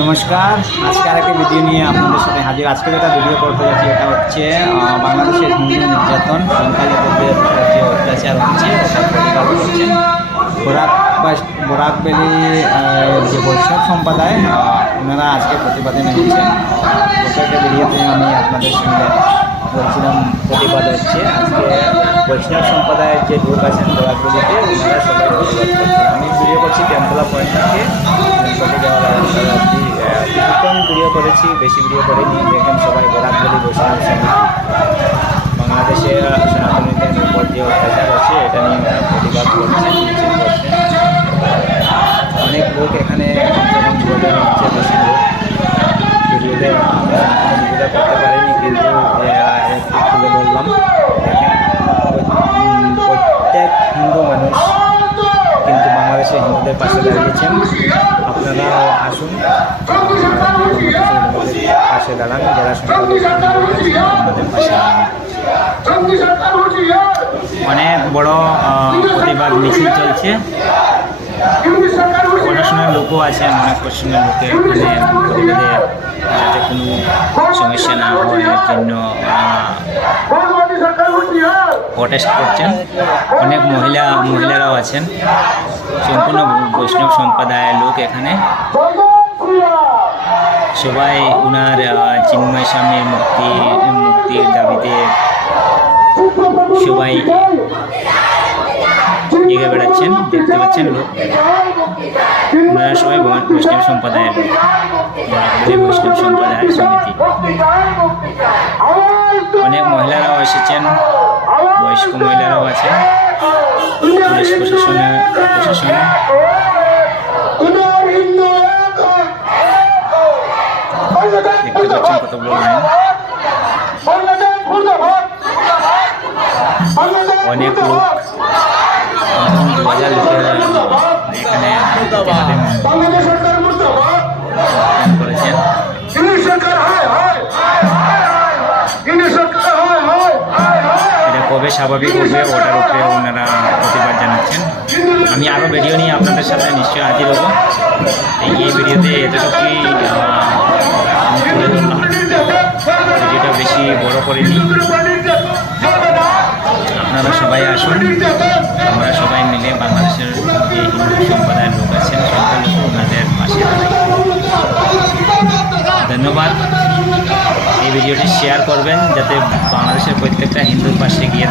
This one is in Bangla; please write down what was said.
নমস্কার। আজকে আরেকটা ভিডিও নিয়ে আপনাদের সাথে হাজির। আজকে যেটা ভিডিও করতে যাচ্ছি এটা হচ্ছে বাংলাদেশের হিন্দু নির্যাতন সংখ্যালঘুদের যে অত্যাচার হচ্ছে করছেন। বরাক আহ, যে বৈষ্ণব সম্প্রদায় ওনারা আজকে প্রতিবাদে নেমেছেন। একটা ভিডিওতে আমি আপনাদের সঙ্গে বলছিলাম প্রতিবাদ হচ্ছে। আজকে বৈষ্ণব সম্প্রদায়ের যে লোক আছেন বরাকগুলিতে ওনারা সবাই প্রতিবাদ করছেন। আমি ভিডিও করছি টেম্পলা পয়েন্ট থেকে। করেছি, বেশি ভিডিও করিনি। দেখেন সবাই গোলাপ বরাকগুলি বসে আছে। বাংলাদেশে সনাতনীদের উপর যে অত্যাচার হচ্ছে, এটা নিয়ে প্রতিবাদ করছেন হিন্দুদের পাশে দাঁড়িয়েছেন। আপনারাও আসুন। পাশে দাঁড়ান যারা আমাদের পাশে অনেক বড় আহ, প্রতিবাদ মিছিল চলছে। পড়াশোনার লোকও আছেন অনেক পড়াশোনার লোকে এখানে যাতে কোনো সমস্যা না হয় জন্য প্রটেস্ট করছেন। অনেক মহিলা মহিলারাও আছেন। সম্পূর্ণ বৈষ্ণব সম্প্রদায়ের লোক এখানে। সবাই আহ, চিন্ময় স্বামীর মুক্তি মুক্তির দাবিতে সবাই জেগে বেড়াচ্ছেন দেখতে পাচ্ছেন লোক। ওনারা সবাই বৈষ্ণব সম্প্রদায়ের লোক। বৈষ্ণব সম্প্রদায়ের সমিতি। অনেক মহিলারাও এসেছেন। বয়স্ক মহিলারাও আছেন। পুলিশ প্রশাসনে প্রশাসন দেখতে পাচ্ছেন কতগুলো লাইন। অনেক লোক দু হাজার লোকের এখানে হয় এটা স্বাভাবিক হবে ওটার উপরে ওনারা প্রতিবাদ জানাচ্ছেন। আমি আরও ভিডিও নিয়ে আপনাদের সাথে নিশ্চয়ই হাজির হব। এই ভিডিওতে এতটুকুই তুলে ধরলাম ভিডিওটা বেশি বড় করিনি। আপনারা সবাই আসুন। আমরা সবাই মিলে বাংলাদেশের যে হিন্দু সম্প্রদায়ের লোক আছেন সংখ্যালঘু ওনাদের পাশে ধন্যবাদ। এই ভিডিওটি শেয়ার করবেন, যাতে বাংলাদেশের প্রত্যেকটা হিন্দুর পাশে গিয়ে